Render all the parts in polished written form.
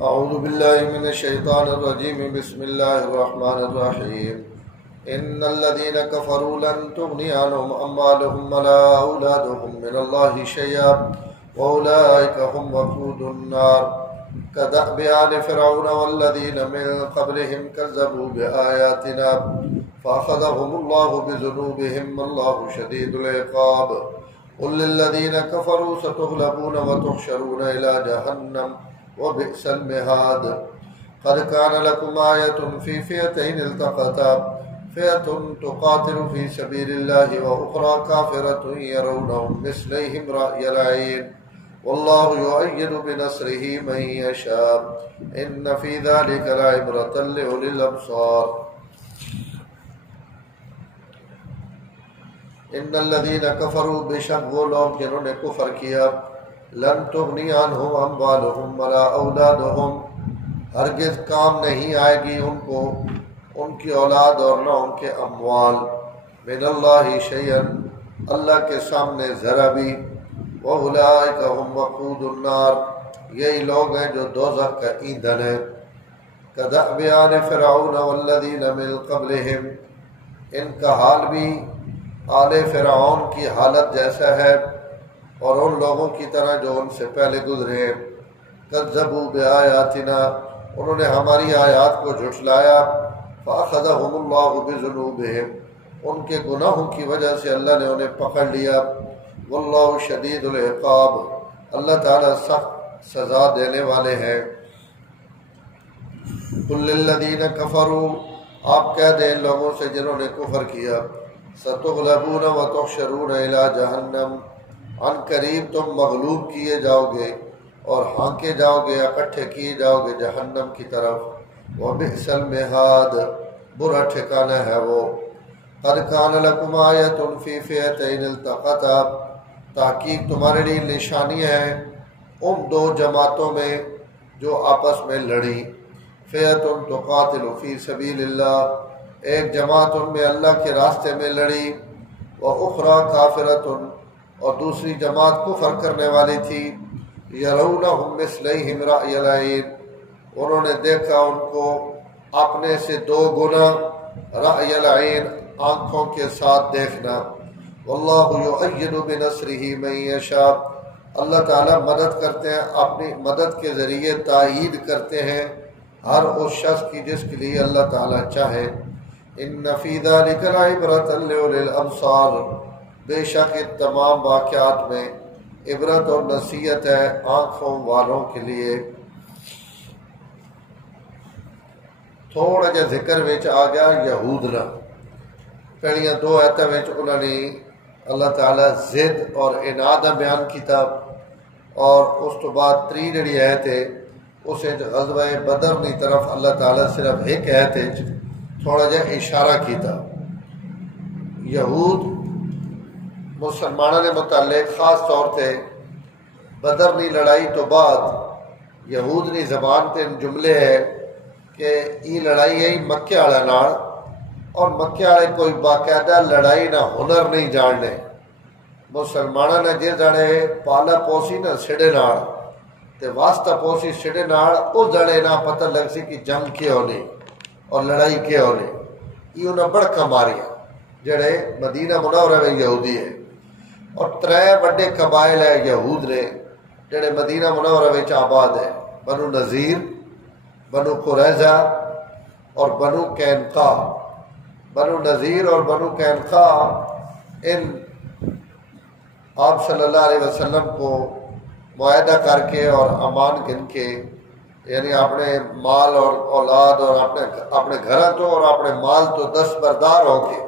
اعوذ باللہ من الشیطان الرجیم بسم اللہ الرحمن الرحیم ان الذین کفروا لن تغنی عنہم اموالہم ولا اولادہم من اللہ شیئا واولئک هم وقود النار كدأب آل فرعون والذین من قبلہم كذبوا بآیاتنا فأخذهم الله بذنوبهم والله شدید العقاب قل للذین کفروا ستغلبون وتحشرون إلى جہنم وبئس المہاد قد كان لكم آية في فئتين التقتا فئة تقاتل في سبيل الله وأخرى كافرة يرونهم مثليهم رأي العين والله يؤيد بنصره من يشاء إن في ذلك لعبرة لأولي الأبصار ان الذين كفروا بشک وہ لوگ جنہوں نے کفر کیا لن تغنی عنہم اموالہم ولا اولادہم ہرگز کام نہیں آئے گی ان کو ان کی اولاد اور نہ ان کے اموال من اللہ شیئا اللہ کے سامنے ذرا بھی واولئک هم وقود النار یہی لوگ ہیں جو دوزخ کا ایندھن ہے کدأب آل فرعون والذین من قبلہم ان کا حال بھی آل فرعون کی حالت جیسا ہے اور ان لوگوں کی طرح جو ان سے پہلے گزرے کذبوا بآیاتنا انہوں نے ہماری آیات کو جھٹلایا فأخذهم اللہ بذنوبہم ان کے گناہوں کی وجہ سے اللہ نے انہیں پکڑ لیا واللہ شدید العقاب اللہ تعالیٰ سخت سزا دینے والے ہیں قل للذین کفروا آپ کہہ دیں ان لوگوں سے جنہوں نے کفر کیا ستغلبون وتحشرون الی جہنم ان قریب تم مغلوب کیے جاؤ گے اور ہانکے جاؤ گے اکٹھے کیے جاؤ گے جہنم کی طرف وبئس المہاد برا ٹھکانہ ہے وہ قد کان لکم آیۃ فی فئتین التقتا تحقیق تمہارے لیے نشانی ہے ان دو جماعتوں میں جو آپس میں لڑی فئۃ تقاتل فی سبیل اللہ ایک جماعت ان میں اللہ کے راستے میں لڑی وأخری کافرۃ اور دوسری جماعت کفر کرنے والی تھی یرونہم مثلیہم رأی العین انہوں نے دیکھا ان کو اپنے سے دو گنا رأی العین آنکھوں کے ساتھ دیکھنا واللہ یؤید بنصرہ من یشاء اللہ تعالیٰ مدد کرتے ہیں اپنی مدد کے ذریعے تائید کرتے ہیں ہر اس شخص کی جس کے لیے اللہ تعالیٰ چاہے ان فی ذلک لعبرۃ لأولی الابصار بے شک ان تمام واقعات میں عبرت اور نصیحت ہے آنکھوں والوں کے لیے تھوڑا جا ذکر وچ آ گیا یہود نا پہلیاں دو آیتاں وچ انہوں نے اللہ تعالیٰ ضد اور عناد بیان کیتا اور اس تو بعد تری جڑی آیت ہے اسے غزوہ بدر کی طرف اللہ تعالیٰ صرف ایک آیت ہے تھوڑا جا اشارہ کیتا یہود مسلمانوں نے متعلق خاص طور تے بدر کی لڑائی تو بعد یہود کی زبان تے جملے ہے کہ یہ لڑائی ہے مکے والے نال اور مکے والے کوئی باقاعدہ لڑائی نہ ہنر نہیں جاننے مسلمانوں نے جس جڑے پالا پوسی نہ سڑے نال تے واسطہ پوسی سڑے نال اس جڑے نہ پتہ لگ سی کہ جنگ کیا ہونے اور لڑائی کیا ہونے یہ انہیں بڑکا ماریا جڑے مدینہ منورہ میں یہودی ہے اور ترے بڑے قبائل ہے یہود نے جڑے مدینہ منورہ میں آباد ہے بنو نذیر بنو قریظہ اور بنو قینقاع بنو نذیر اور بنو قینقاع ان آپ صلی اللہ علیہ وسلم کو معاہدہ کر کے اور امان گن کے یعنی اپنے مال اور اولاد اور اپنے گھر تو اور اپنے مال تو دستبردار ہو کے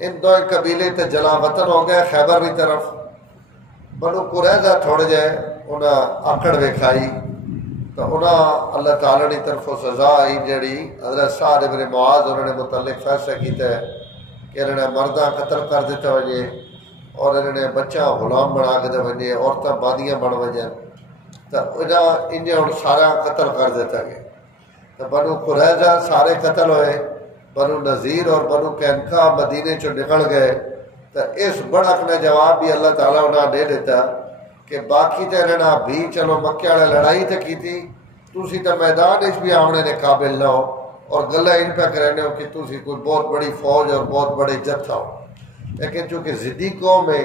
ان دو قبیلے تے جلا وطن ہو گئے خیبر کی طرف بنو قریظہ تھوڑے جائے انہیں آکڑ وکھائی تو انہیں اللہ تعالیٰ کی طرف سزا آئی جڑی حضرت سعد بن معاذ انہوں نے متعلق فیصلہ کیتا ہے کہ انہوں نے مردہ قتل کر دیتا وجے اور انہوں نے بچہ غلام بنا کے دے وجے عورتیں بادیاں بن وجے تو انہیں ہوں سارا قتل کر دیتا گیا تو بنو قریظہ سارے قتل ہوئے بنو نذیر اور بنو قینقاع مدینے چو نکل گئے تو اس بڑک نے جواب بھی اللہ تعالیٰ انہیں دے دیتا کہ باقی تے رہنا بھی چلو مکے والے لڑائی تے کی تھی تسی تو میدان اس بھی آمنے نے قابل نہ ہو اور گلہ ان پہ کرنے ہو کہ تسی کوئی بہت بڑی فوج اور بہت بڑے جتھا ہو. لیکن چونکہ ضدی قوم ہے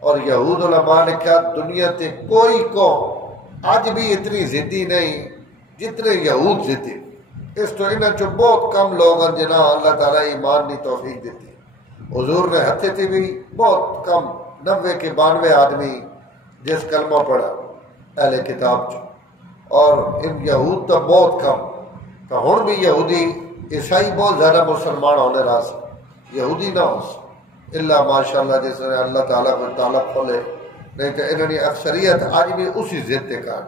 اور یہود علماء نے کہا دنیا تے کوئی قوم آج بھی اتنی ضدی نہیں جتنے یہود ضدی. اس تو انہاں چو بہت کم لوگ ہیں جنہاں اللہ تعالیٰ ایمان کی توفیق دیتی. حضور نے ہتھے تھی بھی بہت کم 90 کے 92 آدمی جس کلمہ پڑھا اہل کتاب چو، اور ان یہود تو بہت کم. تو ہن بھی یہودی عیسائی بہت زیادہ مسلمان ہونے راس یہودی نہ ہو اللہ ماشاءاللہ جس نے اللہ تعالیٰ کو تعلق کھولے، نہیں تو انہوں نے اکثریت آج بھی اسی ضد تے کار.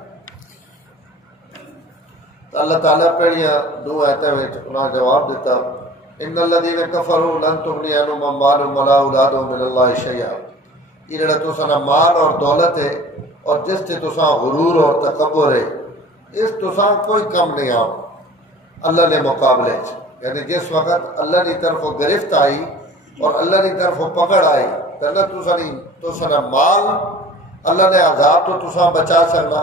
تو اللہ تعالیٰ پہلیاں دو آیتیں انہاں جواب دیتا ان الذین کفروا لن تغنی عنہم اموالہم ولا اولادہم من اللہ شیئا. یہ جڑا تساں مال اور دولت ہے اور جس سے تساں غرور اور تکبر ہے اس تساں کوئی کم نہیں آؤ اللہ نے مقابلے. یعنی جس وقت اللہ کی طرف گرفت آئی اور اللہ کی طرف پکڑ آئی تو اللہ تساں مال اللہ نے عذاب تو تساں بچا سکنا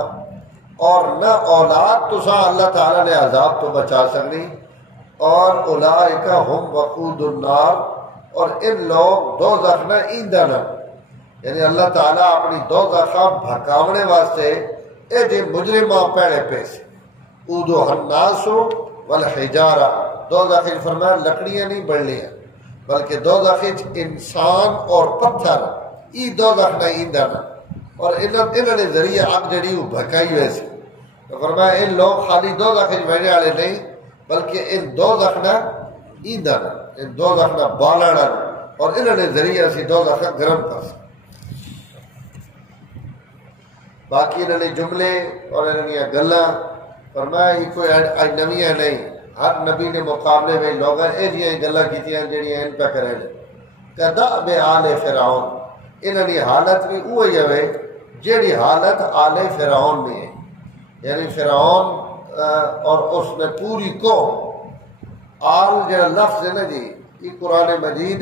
اور نہ اولاد تساں اللہ تعالیٰ نے عذاب تو بچا سکنی. اور اولئک ہم وقود النار، اور ان لوگ دوزخ نہ ایندھن، یعنی اللہ تعالیٰ اپنی دوزخ بھڑکاونے واسطے اے جے مجرماں پیڑے پیسے اودو الناس والحجارہ. دوزخ فرمایا لکڑیاں نہیں بڑھلیاں بلکہ دوزخ انسان اور پتھر ای دوزخ نہ ایندھن، اور انہوں نے ذریعہ آگ جڑی وہ بھڑکائی ویسے. تو فرمایا ان لوگ خالی دوزخ بہنے والے نہیں بلکہ ان دوزخ نہ ایندھن، ان دوزخ نہ بالن، اور انہوں نے ذریعہ سی دوزخ گرم کر سکتے. باقی انہوں نے جملے اور انہوں نے گلاں فرمایا یہ کوئی نویاں نہیں. ہر نبی نے مقابلے میں لوگ یہ جیاں گلاں کیتیاں جڑیاں ان پہ کریں کدأب آل فرعون. انہوں نے حالت بھی وہی ہوئے جیڑی حالت آل فرعون میں ہے. یعنی فرعون اور اس میں پوری قوم. آل جڑا لفظ ہے نا جی یہ قرآن مجید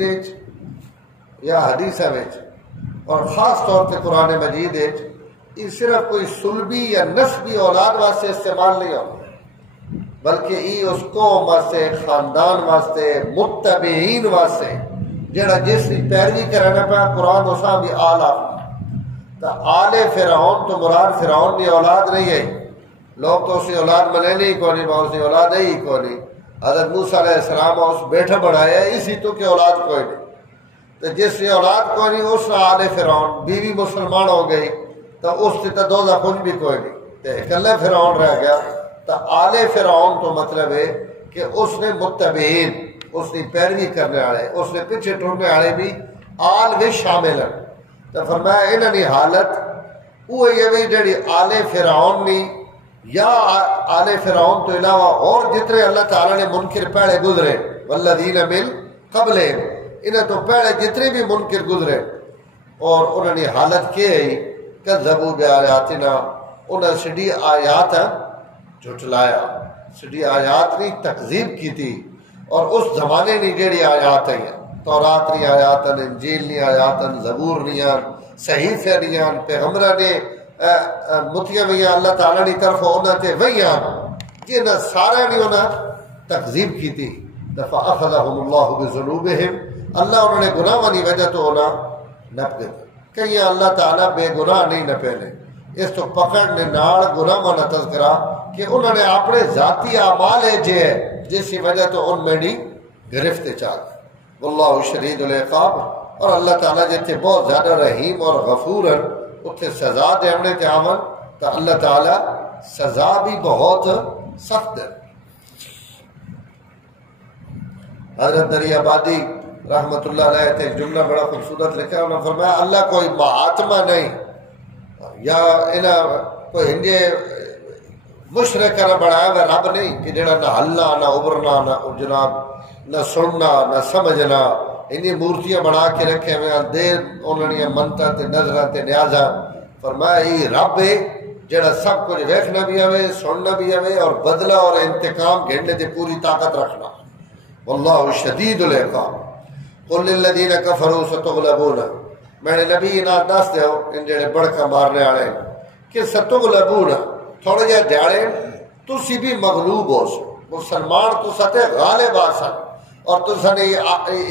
یا حدیث اور خاص طور پہ قرآن مجید یہ صرف کوئی سلبی یا نسبی اولاد واسطے استعمال نہیں ہوتا بلکہ یہ اس قوم واسطے، خاندان واسطے، متبعین واسطے جڑا جس کی پیروی کرنا پا. قرآن اساں بھی آل آ تو آل فرعون تو مراد فرعون کی اولاد نہیں ہے. لوگ تو اس کی اولاد منے نہیں کونی با اس کی اولاد ہے ہی کونی. حضرت موسیٰ علیہ السلام اس بیٹھا بڑھایا اسی تو کہ اولاد کوئی نہیں. تو جس کی اولاد کوئی نہیں اس نے آل فرعون بیوی مسلمان ہو گئی تو اس سے تو دوزخ کچھ بھی کوئی نہیں تو اکلے فرعون رہ گیا. تو آل فرعون تو مطلب ہے کہ اس نے متبعین، اس نے پیروی کرنے والے، اس نے پیچھے ٹرنے والے بھی آل میں شامل ہیں. تو فرمایا انہوں نے حالت وہ یہ جڑی آل فرعون نہیں یا آل فرعون تو علاوہ اور جتنے اللہ تعالیٰ نے منکر پہلے گزرے والذین من قبل انہیں تو پہلے جتنے بھی منکر گزرے اور انہوں نے حالت کی ہے کذبوا بآیاتنا، انہیں سڈی آیات جھٹلایا، سڈی آیات نے تکذیب کی تھی. اور اس زمانے نے جیڑی آیات ہیں تورات نی آیات، انجیل نی آیات، زبور نیاں، صحیفے نیاں، پیغمبر نے متیاں ویاں اللہ تعالیٰ کی طرف انہوں تے ویاں جنہاں سارے نے انہاں تکذیب کی تھی. فأخذهم اللہ بذنوبہم، اللہ انہوں نے گناہ کی وجہ تو انہاں نپ دے. کہیں اللہ تعالیٰ بے گناہ نہیں نپے لے. اس تو پکڑنے نال گناہ نہ تذکرہ کہ انہوں نے اپنے ذاتی اعمال ہے جس کی وجہ تو ان میں نہیں گرفت چاہ. واللہ شدید العقاب، اور اللہ تعالیٰ جتنے بہت زیادہ رحیم اور غفور ہیں اتنے سزا دینے تے آمن تو اللہ تعالیٰ سزا بھی بہت سخت ہے. حضرت دری آبادی رحمت اللہ علیہ تے جملہ بڑا خوبصورت لکھا، انہوں نے فرمایا اللہ کوئی مہاتما نہیں یا انہیں کوئی ہندی مشرق کرنا بڑھایا ہوا رب نہیں کہ جڑا نہ ہلنا نہ ابھرنا نہ جناب نہ سننا نہ سمجھنا. انہیں مورتیاں بنا کے رکھے ہوئے دیر انہوں نے منتا تے نظرہ تے نیازہ. فرمایا یہ رب ہے جڑا سب کچھ دیکھنا بھی ہوئے، سننا بھی ہوئے اور بدلہ اور انتقام گھڑنے تے پوری طاقت رکھنا. واللہ شدید العقاب. قل للذین کفروا ستغلبون، میں نے نبی نہ دس دیو ان جڑے بڑکا مارنے والے کہ ستغلبون تھوڑے جہے دیاڑے تسی بھی مغلوب ہو سو مسلمان تو ستے غالب آسن اور تو سنے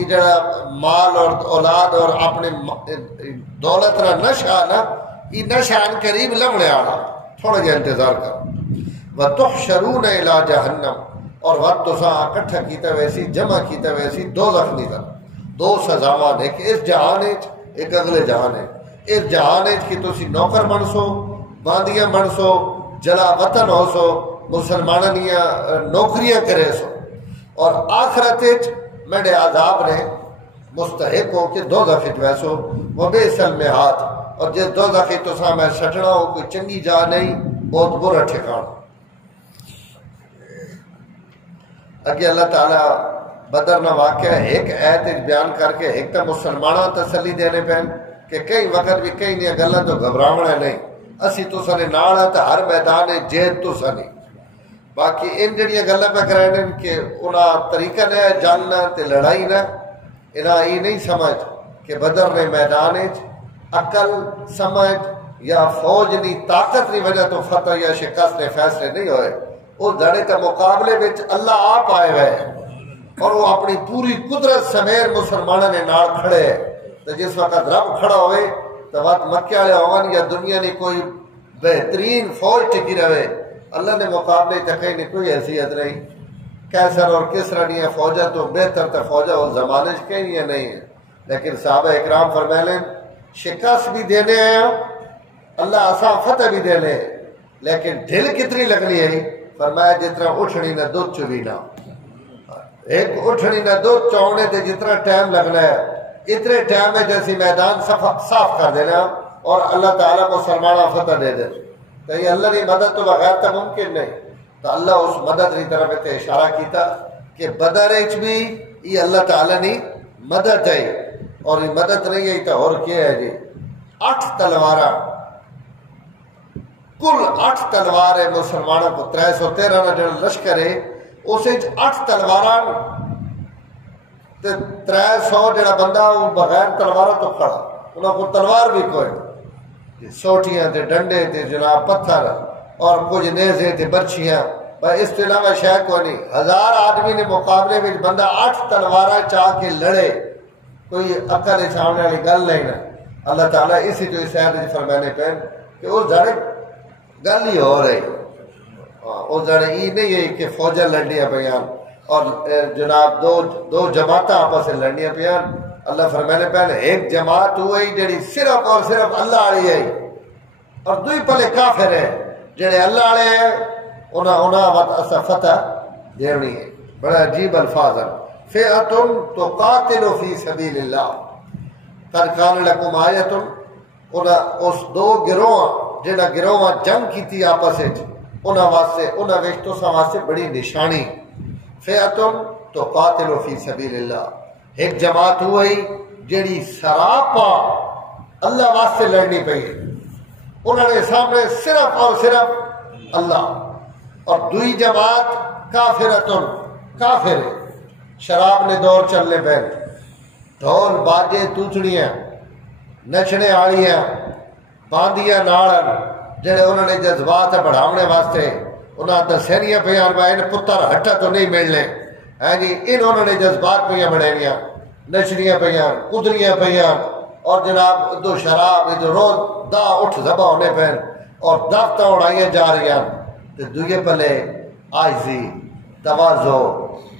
جڑا مال اور اولاد اور اپنے دولت را نشہ نا یہ نشہ ان قریب لمڑے آنا تھوڑا جا انتظار کر وَتُحْشَرُونَ إِلَىٰ جَهَنَّمْ اور وقت تو ساں اکٹھا کیتا ویسی جمع کیتا ویسی دو زخمی تھا دو سزاوان ایک اس جہان ایک اگلے جہان ہے اس جہان کی تسی نوکر بن سو باندیاں بن سو جلا وطن ہو سو مسلمانیاں نوکریاں کرے سو اور آخرت میرے عذاب نے مستحق ہو کہ دو زخت ویسو وہ بے سلمہات اور جس دو زخت تو ساں میں سٹنا ہو کوئی چنگی جا نہیں بہت برا ٹھکان اگے اللہ تعالیٰ بدر نہ واقعہ ایک ایت بیان کر کے ایک تو مسلمانوں تسلی دینے پہن کہ کئی وقت بھی کئی نیا گلہ تو گھبراونا نہیں اسی تو سنے ناڑا تو ہر میدان جیت تو سنے باقی ان جڑیاں گلہ پہ کرائیں کہ انہاں طریقہ نہ جاننا تے لڑائی نہ انہاں یہ نہیں سمجھ کہ بدر نے میدان عقل سمجھ یا فوج نہیں طاقت نہیں وجہ تو فتح یا شکست نے فیصلے نہیں ہوئے وہ دڑے کے مقابلے میں اللہ آپ آئے ہوئے اور وہ اپنی پوری قدرت سمیر مسلمانوں نے نال کھڑے تو جس وقت رب کھڑا ہوئے تو وقت مکے والے ہوگن یا دنیا نے کوئی بہترین فوج ٹکی رہے اللہ نے مقابلے تکے نے کوئی حیثیت نہیں کیسر اور کسرا نہیں ہے فوجہ تو بہتر تھا فوجہ اس زمانے سے کہیں یہ نہیں ہے لیکن صحابہ اکرام فرمائے شکست بھی دینے ہیں اللہ آسان فتح بھی دینے لیکن ڈھل کتنی لگنی ہے فرمایا جتنا اٹھنی نہ دودھ چوی نہ ایک اٹھنی نہ دودھ چونے تے جتنا ٹائم لگنا ہے اتنے ٹائم میں جیسی میدان صاف کر دینا اور اللہ تعالیٰ مسلمانہ فتح دے دے تو یہ اللہ کی مدد تو بغیر تو ممکن نہیں تو اللہ اس مدد کی طرف تے اشارہ کیتا کہ بدر بھی یہ اللہ تعالیٰ نے مدد ہے اور یہ مدد نہیں ہے تو اور کیا ہے جی 8 تلوارہ کل 8 تلوار ہے مسلمانوں کو 313 نہ جڑا لشکر ہے اسے 8 تلوار 300 جڑا بندہ وہ بغیر تلوار تو کھڑا انہوں کو تلوار بھی کوئی سوٹیاں تے ڈنڈے تے جناب پتھر اور کچھ نیزے تے برچیاں اس کے علاوہ شاید کوئی نہیں 1000 آدمی نے مقابلے میں بندہ 8 تلوار چاہ کے لڑے کوئی عقل سامنے والی گل نہیں نا اللہ تعالیٰ اسی جو اس آیت فرمانے پہ کہ اس جڑے گل ہی ہو رہی اس جڑے یہ نہیں ہے کہ فوجیں لڑنیاں پیان اور جناب دو جماعتیں آپس سے لڑنیاں پیان اللہ فرمانے پہ ایک جماعت ہوئی جڑی صرف اور صرف اللہ آئی ہے اور دوئی پلے کافر ہے جڑے اللہ آئے ہیں انہاں وقت اسا فتح دینی ہے بڑا عجیب الفاظ ہے فئتن تقاتل فی سبیل اللہ قد کان لکم آیتن اس دو گروہ جڑا گروہ جنگ کیتی آپس انہاں واسطے انہاں وچ تساں واسطے بڑی نشانی فئتن تقاتل فی سبیل اللہ ایک جماعت ہوئی جڑی سراپا اللہ واسطے لڑنی پئی انہوں نے سامنے صرف اور صرف اللہ اور دوئی جماعت کافرتن کافر شراب نے دور چلنے پہ ڈھول باجے توتڑیاں نچنے آڑیاں باندیاں ناڑن جڑے انہوں نے جذبات بڑھاونے واسطے انہاں دسینیاں پیان با ان پتر ہٹا تو نہیں ملنے ہے جی انہوں نے جذبات پیاں بڑھینیاں نچنیاں پیاں کدریاں پیاں اور جناب دو شراب جو روز دا اٹھ زبا ہونے پہن اور دفتہ اڑائیاں جا رہی ہیں تو دوئے پلے آئزی توازو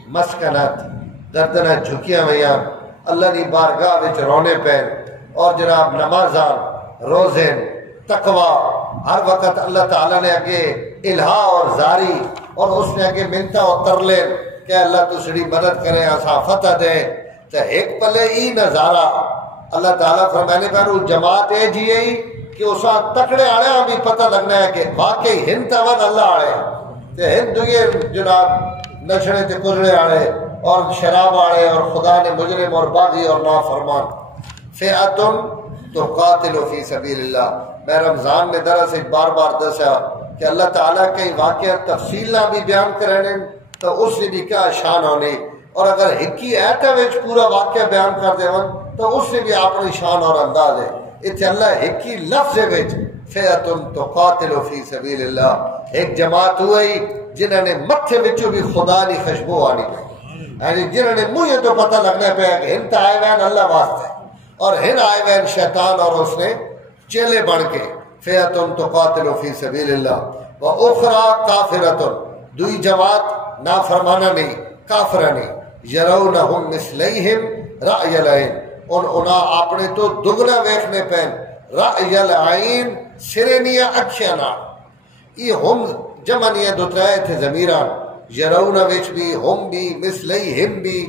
مسکنت گردنہ جھکیاں ہوئیاں اللہ کی بارگاہ وچ رونے پہن اور جناب نمازاں روزیں تقوی ہر وقت اللہ تعالیٰ نے اگے الہا اور زاری اور اس نے اگے منتا اور ترلے کہ اللہ تسڑی مدد کرے آسا فتح دے تو ایک پلے ای نظارہ اللہ تعالیٰ فرمانے پر وہ جماعت ہے جی ہے کہ اسا تکڑے آڑے بھی پتہ لگنا ہے کہ واقعی ہند تاون اللہ آڑے تے ہند دوئے جناب نچڑے تے کجڑے آڑے اور شراب آڑے اور خدا نے مجرم اور باغی اور نافرمان فئتن تقاتل فی سبیل اللہ میں رمضان میں دراصل بار بار دسا کہ اللہ تعالیٰ کئی واقعہ تفصیل نہ بھی بیان کرنے تو اس سے بھی کیا شان ہونے اور اگر ہکی ایتا وچ پورا واقعہ بیان کر دے تو اس سے بھی اپنی شان اور انداز ہے اتنے اللہ ایک ہی لفظ وچ فئۃ تقاتل فی سبیل اللہ ایک جماعت ہوئی جنہوں نے متھے وچوں بھی خدا دی خوشبو آنی پئی، یعنی جنہوں نے منہ تو پتہ لگنا پیا کہ ہن تا آئے وین اللہ واسطے اور ہن آئے وین شیطان اور اس نے چیلے بن کے فئۃ تقاتل فی سبیل اللہ و اخری کافرۃ دوئی جماعت نافرمانہ نہیں کافرہ نہیں یرونہم مثلیہم رأی العین انہاں اپنے تو دگنا ویکھنے پین رأی العین سرینیا اکھیاں نال یہ ہم جمع نہیں دو ترائے تھے ضمیران یرون وچ بھی ہم بھی مثلیہم بھی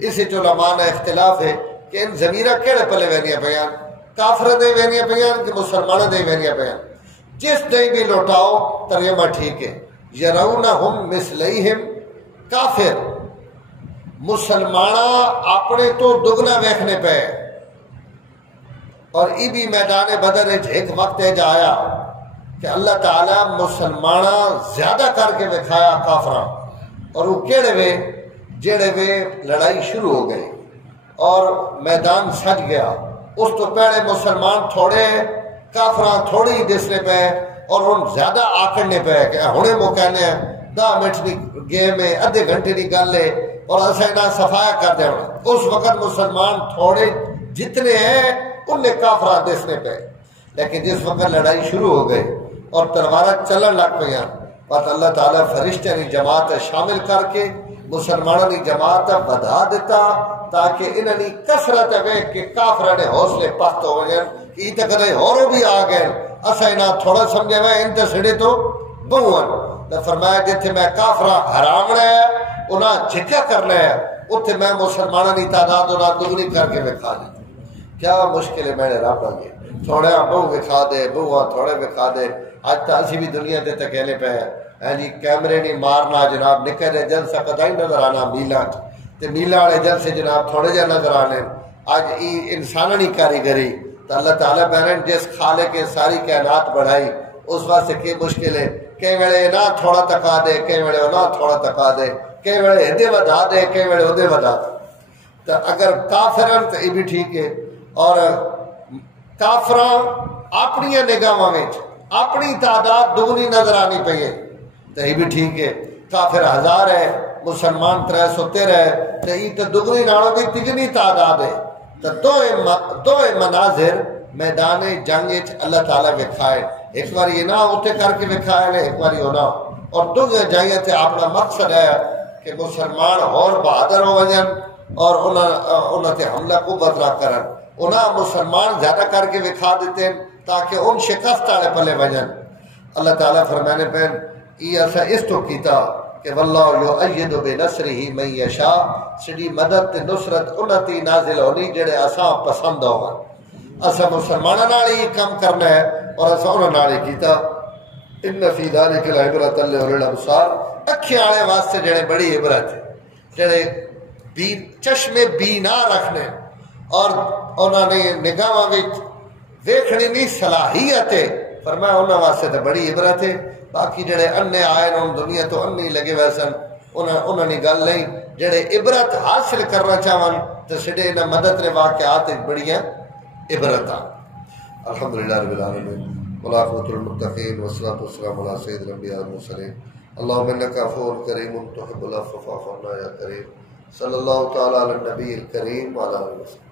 اسی جو علماء اختلاف ہے کہ ان ضمیرہ کیڑے پلے وینیاں پیان کافر دے وینیاں پیان کہ مسلمان دے وینیاں پیان جس دے بھی لوٹاؤ ترجمہ ٹھیک ہے یرونہم مثلیہم کافر مسلمانہ اپنے تو دگنا ویکھنے پہ اور ای بھی میدان بدر ایک وقت ہے جایا کہ اللہ تعالیٰ مسلمانہ زیادہ کر کے وکھایا کافراں اور وہ کیڑے وے جیڑے وے لڑائی شروع ہو گئی اور میدان سج گیا اس تو پہلے مسلمان تھوڑے کافراں تھوڑی دسنے پہ اور ان زیادہ آکڑنے پہ کہ ہونے وہ کہنے ہیں 10 منٹ کی گیم ہے آدھے گھنٹے کی گل ہے اور اسے نہ صفایا کر دیں اس وقت مسلمان تھوڑے جتنے ہیں ان نے کافران دسنے پہ لیکن جس وقت لڑائی شروع ہو گئی اور تلواریں چلن لگ پہ بات اللہ تعالیٰ فرشتے نے جماعت شامل کر کے مسلمانوں کی جماعت بدا دیتا تاکہ انہوں نے کسرت ہے کہ کافرہ نے حوصلے پست ہو گئے کہ تک ہورو بھی آ گئے اسا نہ تھوڑا سمجھے ہوئے ان سڑے تو بہن تو فرمایا جتھے میں کافرہ حرامنا ہے انہاں جھکا کرنا ہے اتھے میں مسلمانوں کی تعداد انہاں دگنی کر کے وکھا دی کیا مشکل ہے میں نے رب آگے تھوڑے بہو وکھا دے بہو تھوڑے وکھا دے آج تا اسی بھی دنیا دے تکیلے پہ ہے جی کیمرے نہیں مارنا جناب نکلے جلسہ قدائی نظر آنا میلہ تے میلہ والے جلسے جناب تھوڑے جا نظر آنے آج انسانانی کاریگری تو اللہ تعالیٰ بہن جس خالے کے ساری کائنات بڑھائی اس واسطے کی مشکل ہے کئی ویلے نہ تھوڑا تکا دے کئی ویلے نہ تھوڑا تکا دے کئی ویلے ہدے ودا دے کئی ویلے ہدے ودا دے تو اگر کافرن تو یہ بھی ٹھیک ہے اور کافران اپنی نگاہاں میں اپنی تعداد دگنی نظر آنی پئی ہے تو یہ بھی ٹھیک ہے کافر 1000 ہے مسلمان 313 ہے تو یہ تو دگنی نالوں بھی تگنی تعداد ہے تو دو مناظر میدان جنگ اللہ تعالیٰ وکھائے ایک بار یہ نہ اتنے کر کے وکھائے نے ایک بار یہ نہ اور دو جائیں تے اپنا مقصد ہے کہ مسلمان اور بہادر ہو وجن اور انہوں تے حملہ قوت نہ کرن انہاں مسلمان زیادہ کر کے وکھا دیتے ہیں تاکہ ان شکست آنے پلے وجن اللہ تعالیٰ فرمانے پہن یہ ایسا اس تو کیتا کہ واللہ یؤید بنصرہ من یشاء سڈی مدد تے نصرت انتی نازل ہونی جڑے اساں پسند ہوگا اساں مسلماناں نال ہی کام کرنا ہے اور اساں انہاں نال ہی کیتا ان فی ذلک لعبرۃ لأولی الابصار اکھیاں والے واسطے جڑے بڑی عبرت ہے جڑے چشمے بینا رکھنے اور انہوں نے نگاہاں وچ ویکھنے دی صلاحیت ہے فرمایا انہاں واسطے تے بڑی عبرت ہے باقی جڑے انے آئے ان دنیا تو انی لگے ہوئے سن انہوں نے گل نہیں جڑے عبرت حاصل کرنا چاہون تو سڈے انہاں مدد نے واقعات بڑیاں عبرت الحمدللہ رب العالمین والعاقبۃ للمتقین والصلاۃ والسلام علی سید الانبیاء والمرسلین اللهم انک عفو کریم تحب العفو فاعف عنا یا کریم صلی اللہ تعالی علی النبی الکریم وعلی آلہ وسلم.